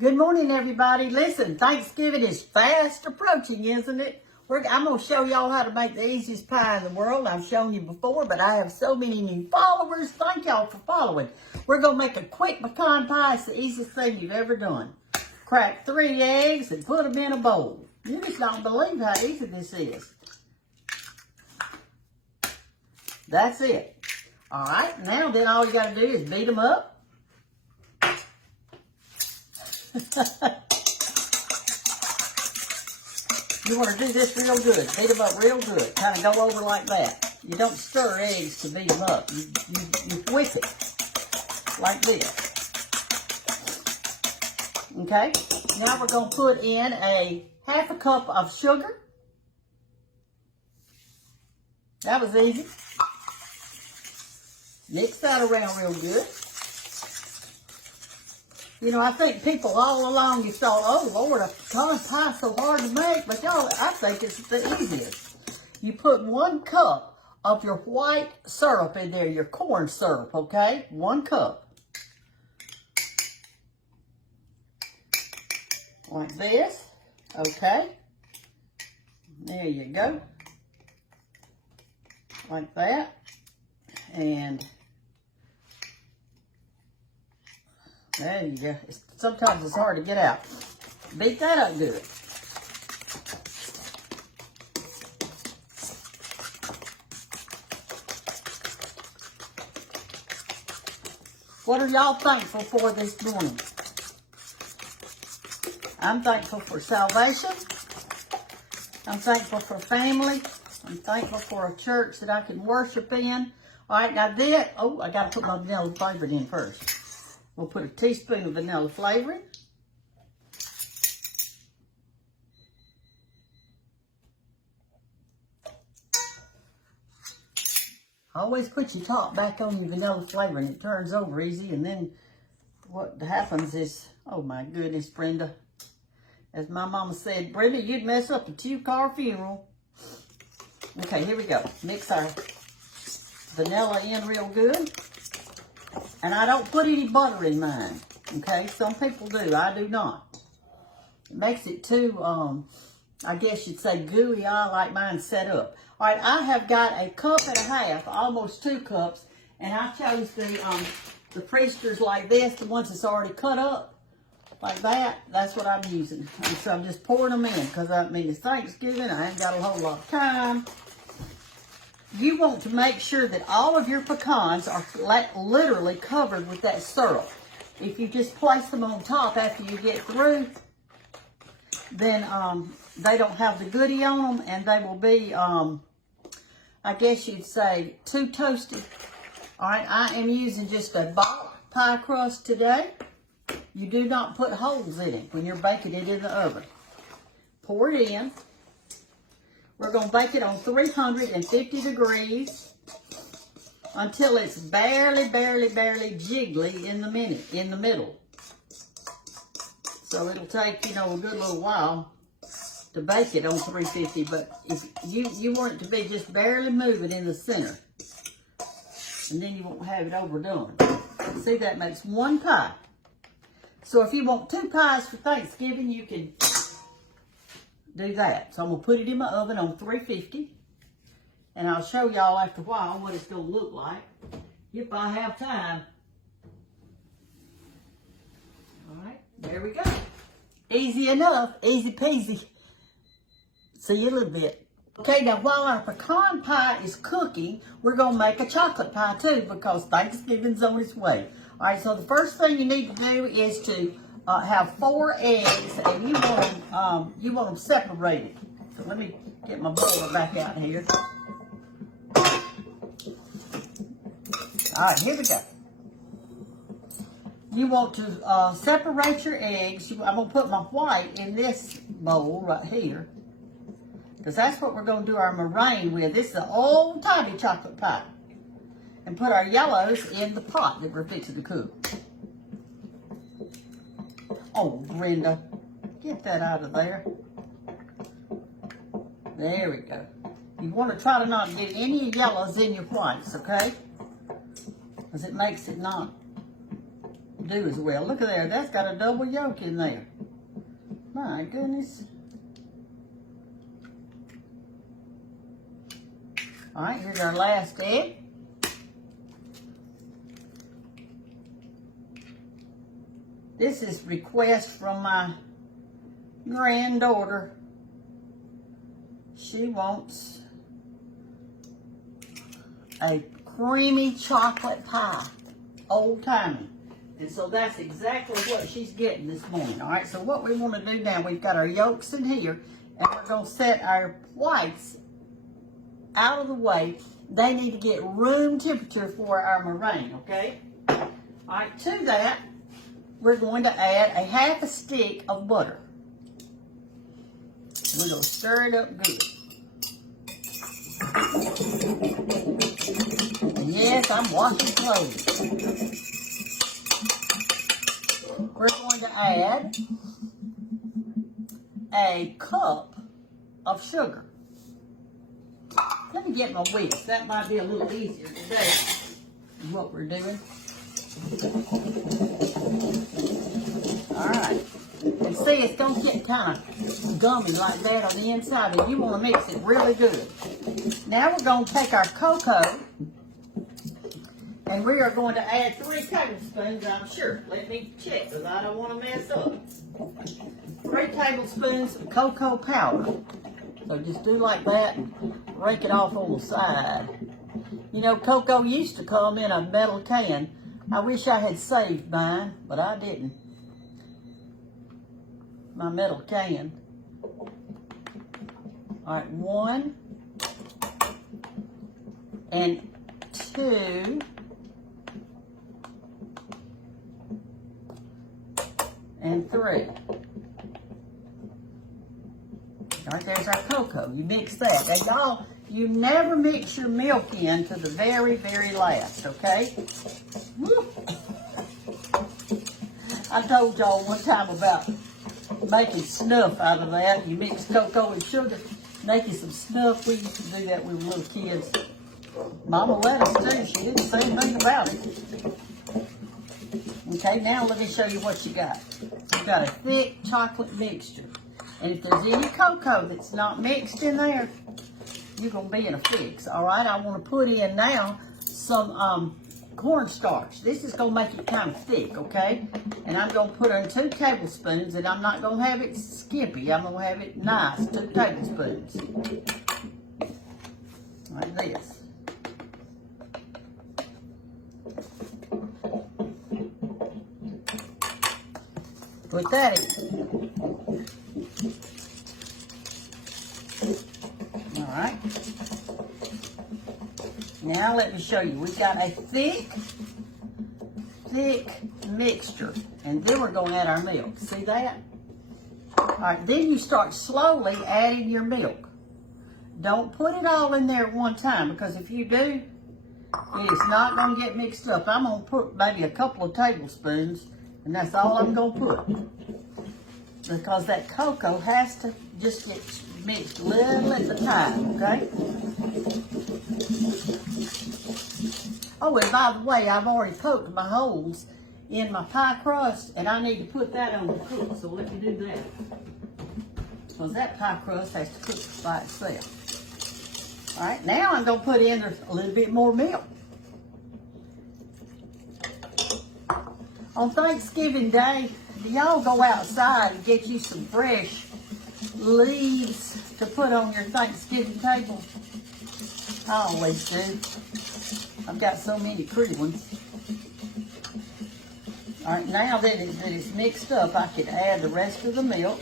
Good morning, everybody. Listen, Thanksgiving is fast approaching, isn't it? I'm going to show y'all how to make the easiest pie in the world. I've shown you before, but I have so many new followers. Thank y'all for following. We're going to make a quick pecan pie. It's the easiest thing you've ever done. Crack 3 eggs and put them in a bowl. You just don't believe how easy this is. That's it. All right, now then all you got to do is beat them up. You want to do this real good. Beat them up real good. Kind of go over like that. You don't stir eggs to beat them up. You whip it like this. Okay? Now we're going to put in a half a cup of sugar. That was easy. Mix that around real good. You know, I think people all along you thought, oh Lord, a pecan pie so hard to make, but y'all, I think it's the easiest. You put 1 cup of your white syrup in there, your corn syrup, okay? 1 cup. Like this, okay? There you go. Like that. And there you go. Sometimes it's hard to get out. Beat that up good. What are y'all thankful for this morning? I'm thankful for salvation. I'm thankful for family. I'm thankful for a church that I can worship in. All right, now that, I got to put my vanilla flavoring in first. We'll put a teaspoon of vanilla flavoring. Always put your top back on your vanilla flavoring. It turns over easy, and then what happens is, oh my goodness, Brenda. As my mama said, Brenda, you'd mess up a 2-car funeral. Okay, here we go. Mix our vanilla in real good. And I don't put any butter in mine, okay? Some people do. I do not. It makes it too, I guess you'd say gooey. I like mine set up. All right, I have got 1.5 cups, almost 2 cups, and I chose the Priesters like this, the ones that's already cut up like that. That's what I'm using. And so I'm just pouring them in because, I mean, it's Thanksgiving. I ain't got a whole lot of time. You want to make sure that all of your pecans are literally covered with that syrup. If you just place them on top after you get through, then they don't have the goodie on them, and they will be, I guess you'd say, too toasted. All right, I am using just a bulk pie crust today. You do not put holes in it when you're baking it in the oven. Pour it in. We're going to bake it on 350 degrees until it's barely jiggly in the middle. So it'll take, you know, a good little while to bake it on 350, but if you want it to be just barely moving in the center. And then you won't have it overdone. See, that makes 1 pie. So if you want 2 pies for Thanksgiving, you can do that. So I'm going to put it in my oven on 350. And I'll show y'all after a while what it's going to look like if I have time. All right, there we go. Easy enough, easy peasy. See you in a little bit. Okay, now while our pecan pie is cooking, we're going to make a chocolate pie too because Thanksgiving's on its way. All right, so the first thing you need to do is to have 4 eggs, and you want them separated. So let me get my boiler back out here. All right, here we go. You want to separate your eggs. I'm going to put my white in this bowl right here, because that's what we're going to do our meringue with. This is an old-timey chocolate pie. And put our yellows in the pot that we're fixing to cook. Oh, Brenda, get that out of there. There we go. You want to try to not get any yellows in your whites, okay? Because it makes it not do as well. Look at there. That's got a double yolk in there. My goodness. All right, here's our last egg. This is request from my granddaughter. She wants a creamy chocolate pie, old timey. And so that's exactly what she's getting this morning. All right, so what we want to do now, we've got our yolks in here, and we're going to set our whites out of the way. They need to get room temperature for our meringue, okay? All right, to that, we're going to add a half a stick of butter. We're going to stir it up good. And yes, I'm washing clothes. We're going to add a cup of sugar. Let me get my whisk. That might be a little easier today than what we're doing. All right. And see, it's going to get kind of gummy like that on the inside, and you want to mix it really good. Now we're going to take our cocoa, and we are going to add 3 tablespoons, I'm sure. Let me check, because I don't want to mess up. 3 tablespoons of cocoa powder. So just do like that and rake it off on the side. You know, cocoa used to come in a metal can. I wish I had saved mine, but I didn't. My metal can. All right, 1 and 2 and 3. All right, there's our cocoa. You mix that. Now, y'all, you never mix your milk in to the very, very last, okay? Woo. I told y'all one time about making snuff out of that. You mix cocoa and sugar, making some snuff. We used to do that when we were little kids. Mama let us too. She didn't say anything about it. Okay, now let me show you what you got. You got a thick chocolate mixture. And if there's any cocoa that's not mixed in there, you're going to be in a fix. All right, I want to put in now some cornstarch. This is going to make it kind of thick, okay? And I'm going to put in 2 tablespoons, and I'm not going to have it skimpy. I'm going to have it nice, 2 tablespoons. Like this. Put that in. All right. Now let me show you. We've got a thick mixture. And then we're going to add our milk. See that? All right. Then you start slowly adding your milk. Don't put it all in there at one time, because if you do, it's not going to get mixed up. I'm going to put maybe a couple of tablespoons, and that's all I'm going to put. Because that cocoa has to just get mixed a little at the time, okay? Oh, and by the way, I've already poked my holes in my pie crust, and I need to put that on the cook, so let me do that. Because that pie crust has to cook by itself. All right, now I'm going to put in a little bit more milk. On Thanksgiving Day, do y'all go outside and get you some fresh leaves to put on your Thanksgiving table? I always do. I've got so many pretty ones. All right, now that it's mixed up, I can add the rest of the milk.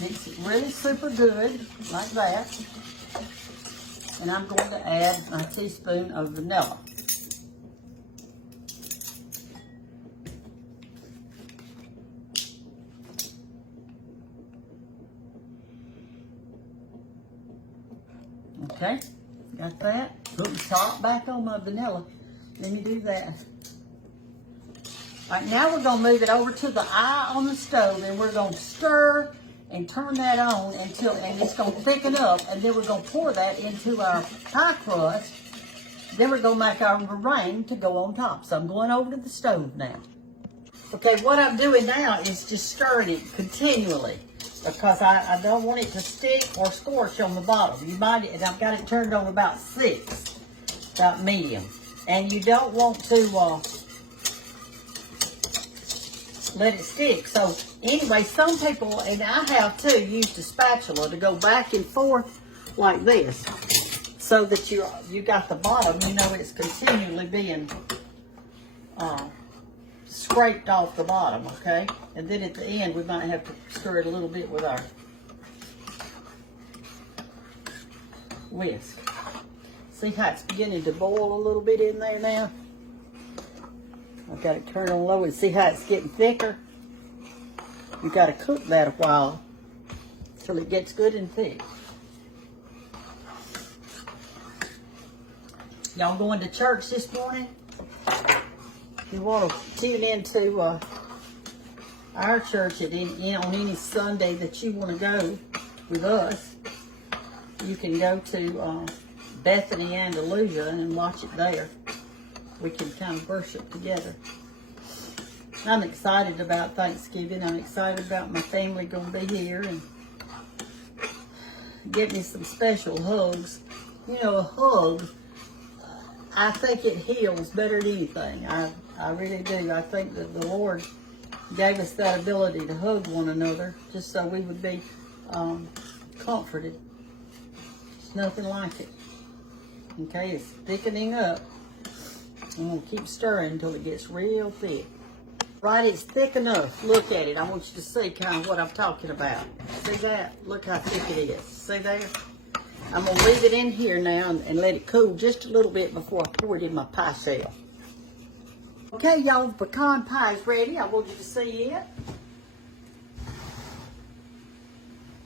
Mix it really super good, like that. And I'm going to add a teaspoon of vanilla. Okay, got that. Put the top back on my vanilla. Let me do that. All right, now we're going to move it over to the eye on the stove, and we're going to stir and turn that on until, and it's going to thicken up, and then we're going to pour that into our pie crust, Then we're going to make our meringue to go on top. So I'm going over to the stove now. Okay, what I'm doing now is just stirring it continually because I don't want it to stick or scorch on the bottom. You might, and I've got it turned on about 6, about medium. And you don't want to let it stick. So anyway, some people, and I have too, used a spatula to go back and forth like this, so that you got the bottom, you know, it's continually being scraped off the bottom, okay? And then at the end, we might have to stir it a little bit with our whisk. See how it's beginning to boil a little bit in there now? I've got it turned on low and see how it's getting thicker? You've got to cook that a while till it gets good and thick. Y'all going to church this morning? You want to tune into our church on any Sunday that you want to go with us. You can go to Bethany, Andalusia, and watch it there. We can kind of worship together. I'm excited about Thanksgiving. I'm excited about my family going to be here and get me some special hugs. You know, a hug, I think it heals better than anything. I really do. I think that the Lord gave us that ability to hug one another just so we would be comforted. There's nothing like it. Okay, it's thickening up. I'm going to keep stirring until it gets real thick. Right, it's thick enough. Look at it. I want you to see kind of what I'm talking about. See that? Look how thick it is. See there? I'm going to leave it in here now and let it cool just a little bit before I pour it in my pie shell. Okay, y'all, the pecan pie is ready. I want you to see it.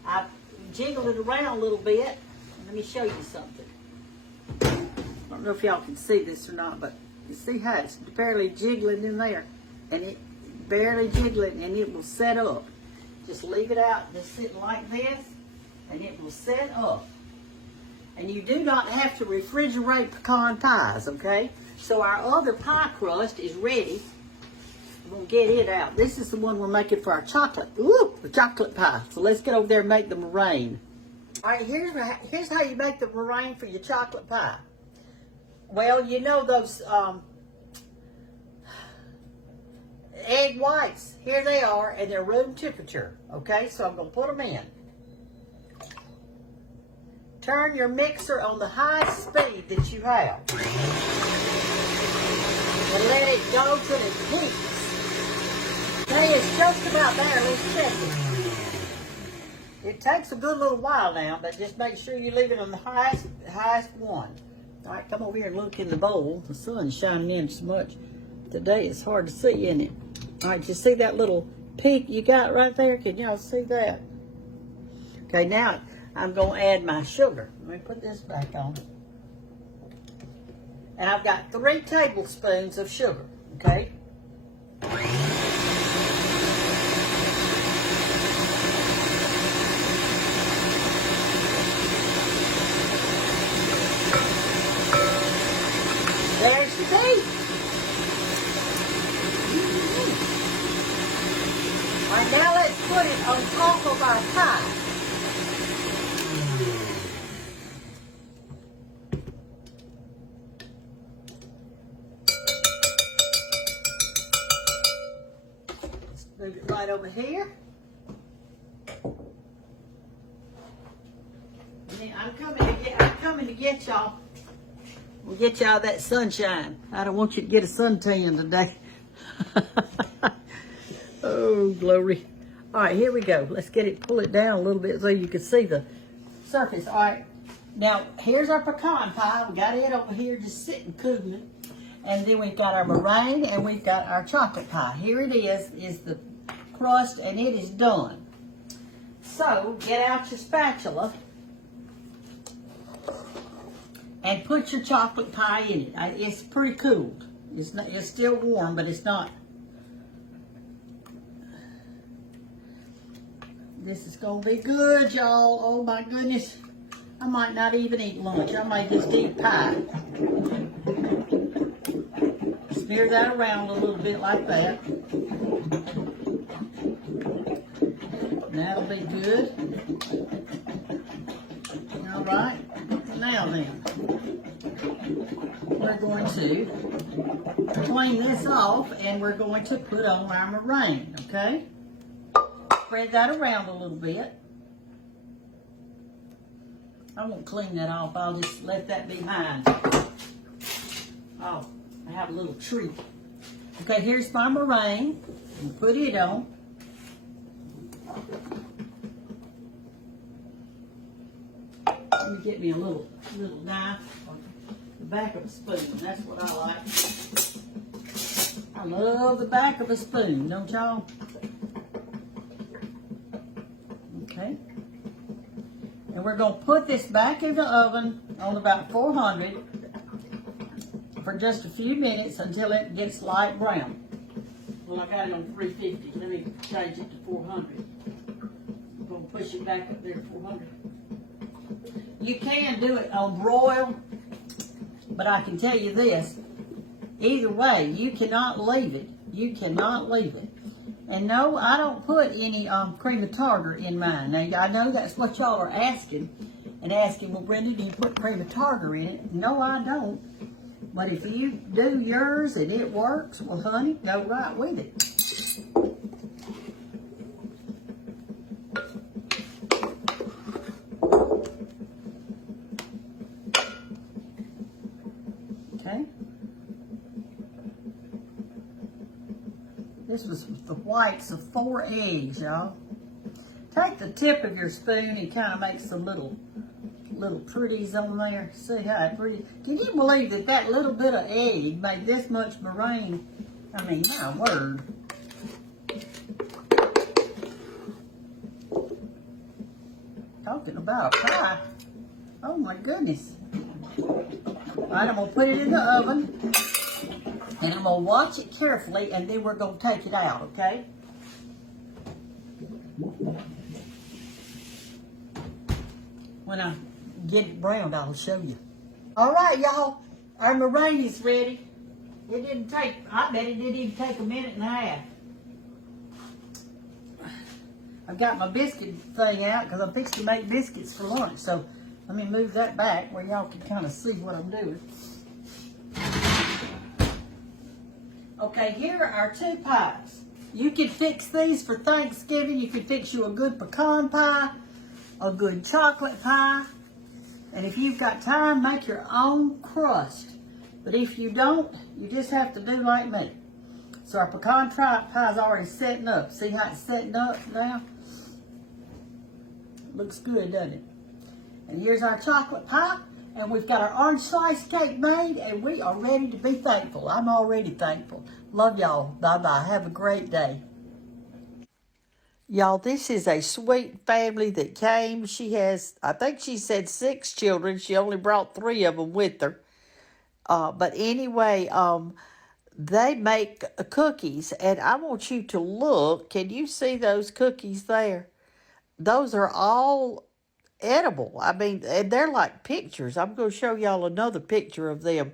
I jiggled it around a little bit. Let me show you something. I don't know if y'all can see this or not, but you see how it's barely jiggling in there? And it barely jiggling, and it will set up. Just leave it out, just sitting like this, and it will set up. And you do not have to refrigerate pecan pies, okay? So our other pie crust is ready. We'll get it out. This is the one we're making for our chocolate. Ooh, the chocolate pie. So let's get over there and make the meringue. All right, here's how you make the meringue for your chocolate pie. Well, you know those egg whites. Here they are, and they're room temperature. Okay, so I'm going to put them in. Turn your mixer on the highest speed that you have. And let it go till it peaks. Okay, it's just about there. Let's check it. It takes a good little while now, but just make sure you leave it on the highest one. All right, come over here and look in the bowl. The sun's shining in so much today, it's hard to see in it. All right, you see that little peak you got right there? Can y'all see that? Okay, now I'm going to add my sugar. Let me put this back on. And I've got 3 tablespoons of sugar, okay? There's the tea. All right, now let's put it on top of our pie. Move it right over here. I'm coming to get y'all. We'll get y'all that sunshine. I don't want you to get a suntan today. Oh, glory. All right, here we go. Let's pull it down a little bit so you can see the surface. All right, now here's our pecan pie. We got it over here just sitting cooling. And then we've got our meringue and we've got our chocolate pie. Here it is the crust, and it is done. So get out your spatula and put your chocolate pie in it. It's pre-cooled. It's still warm, but it's not. This is gonna be good, y'all. Oh my goodness. I might not even eat lunch. I might just eat pie. smear that around a little bit like that. That'll be good. All right. Now then, we're going to clean this off and we're going to put on our meringue, okay? Spread that around a little bit. I won't clean that off. I'll just let that be mine. Oh, I have a little treat. Okay, here's my meringue. Put it on. Let me get me a little knife or the back of a spoon. That's what I like. I love the back of a spoon, don't y'all? Okay. And we're going to put this back in the oven on about 400 for just a few minutes until it gets light brown. Well, I got it on 350. Let me change it to 400. I'm going to push it back up there to 400. You can do it on broil, but I can tell you this. Either way, you cannot leave it. You cannot leave it. And no, I don't put any cream of tartar in mine. Now, I know that's what y'all are asking. And asking, well, Brenda, do you put cream of tartar in it? No, I don't. But if you do yours and it works, well, honey, go right with it. Okay. This was the whites of 4 eggs, y'all. Take the tip of your spoon and kind of make some little pretties on there. See how pretty. Can you believe that that little bit of egg made this much meringue? I mean, my word. Talking about pie. Oh my goodness. All right, I'm gonna put it in the oven. And I'm going to watch it carefully, and then we're going to take it out, okay? When I get it browned, I'll show you. All right, y'all. Our meringue is ready. It didn't take, I bet it didn't even take a minute and a half. I've got my biscuit thing out because I'm fixing to make biscuits for lunch. So let me move that back where y'all can kind of see what I'm doing. Okay, here are our 2 pies. You can fix these for Thanksgiving. You can fix you a good pecan pie, a good chocolate pie. And if you've got time, make your own crust. But if you don't, you just have to do like me. So our pecan pie is already setting up. See how it's setting up now? Looks good, doesn't it? And here's our chocolate pie. And we've got our orange slice cake made, and we are ready to be thankful. I'm already thankful. Love y'all. Bye-bye. Have a great day. Y'all, this is a sweet family that came. She has, I think she said 6 children. She only brought 3 of them with her. But anyway, they make cookies, and I want you to look. Can you see those cookies there? Those are all edible. I mean, they're like pictures. I'm going to show y'all another picture of them.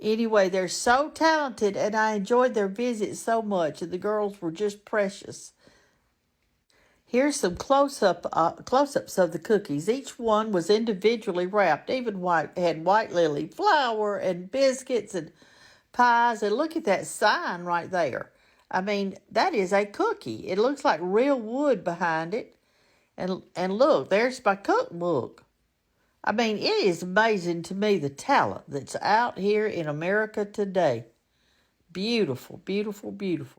Anyway, they're so talented, and I enjoyed their visit so much, and the girls were just precious. Here's some close-ups of the cookies. Each one was individually wrapped. Even had white lily flour and biscuits and pies. And look at that sign right there. I mean, that is a cookie. It looks like real wood behind it. And look, there's my cookbook. I mean, it is amazing to me the talent that's out here in America today. Beautiful, beautiful, beautiful.